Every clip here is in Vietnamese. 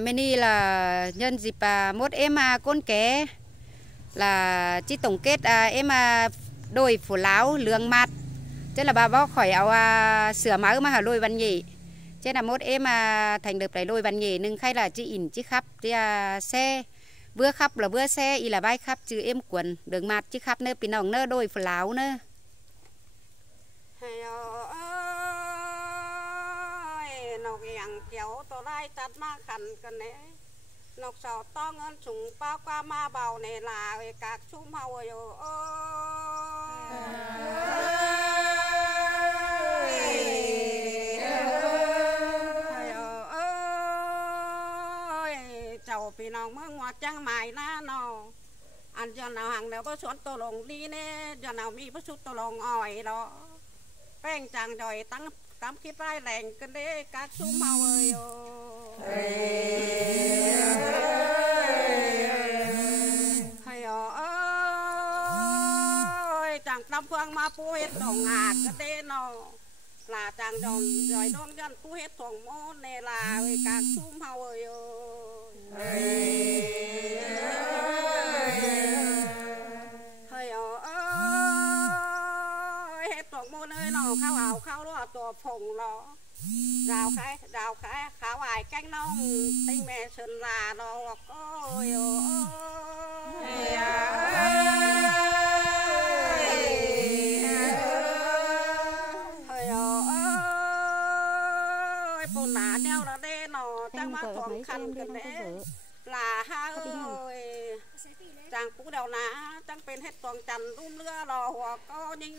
mini là nhân dịp mốt em con ké là chỉ tổng kết em đôi phủ láo lương mặt chứ là bà bó khỏi áo sửa máu mà hả lôi văn nhỉ chứ là mốt em thành được lại lôi văn nhỉ nâng khai là chỉ ỉn chỉ khắp thì xe vừa khắp là vừa xe y là bay khắp chứ em quần đường mặt chỉ khắp nơi pin nòng nơi đôi phủ láo nữa nọc yang kéo tôi lại tắt ma khăn cái này nọc sào to ngân súng bao qua ma bào này là các chú màu rồi chầu phi nòng mới ngoặt trăng mày na nó ăn cho nào hàng đều có xuống tô lồng đi nè cho nào mi có xuống tô lồng ỏi đó bèn chàng rồi tăng cắm cái vai lèn cái đấy các chú màu ơi thầy ơi chàng tâm phương mà phu hết đồng cái đấy nó là chàng rồi đón dân phu hết thòng mô này là các chú màu ơi thầy ơi hết thòng mô nơi nó khao đó tổ phồng nó rào khai khảo ai canh nông tinh mẹ sơn là nó ôi phụ nã đeo là đê nó chẳng mà thoáng khăn cái đấy là ha ơi chẳng cú đeo ná chẳng bên hết toàn chằn đun lưa lò hoặc có nhưng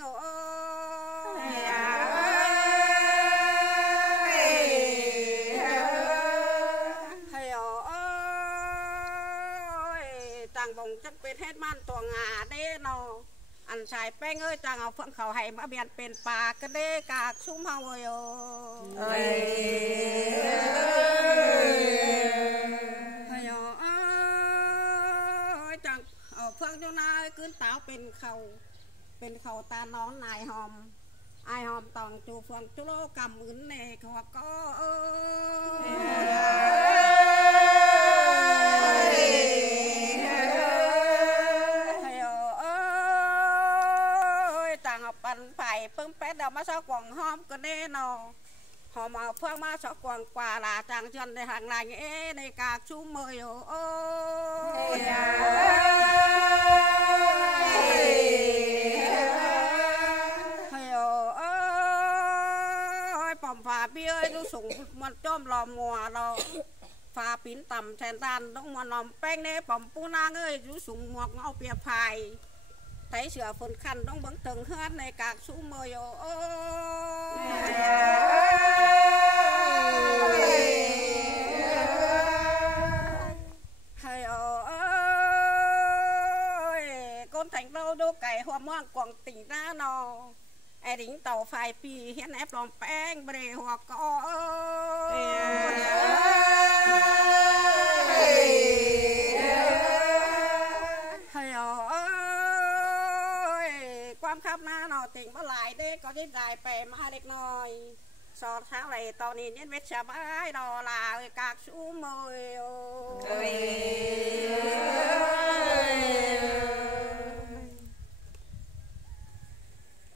chẳng bồng chẳng bên hết man toàn đê nó ăn xài beng ơi chẳng học phận khẩu hay mà biển bên bà cái đê cả súng hông ơi chẳng ở phương cho na cứ táo bên khẩu ta nón ai hòm toàn chủ phương chú lô cầm ứng này hoặc có bạn phải phương phép đâu mà sao quần hôm cái đây nó họ mà phương mà sao quần quà là chàng chân để hàng lành ấy này cả chú mời ôi bỏng phà bia nó sủng một chôm lò mùa nó phà pín tầm sen tan nó mà nằm beng đấy bỏng pu nang ơi chú sủng một ngao bia phai thấy sửa phần khăn đông bấn từng hơn này các chú mời thầy ơi con thành đâu đâu cày hoa mang quảng tỉnh ra nó ai đính tàu phải pì hiện ép lòng beng bề hoặc có khắp na nó tỉnh mà lại đây có cái dài bè mà đẹp nói so tháng này tao nhìn những vết xe bãi đó là các chú mời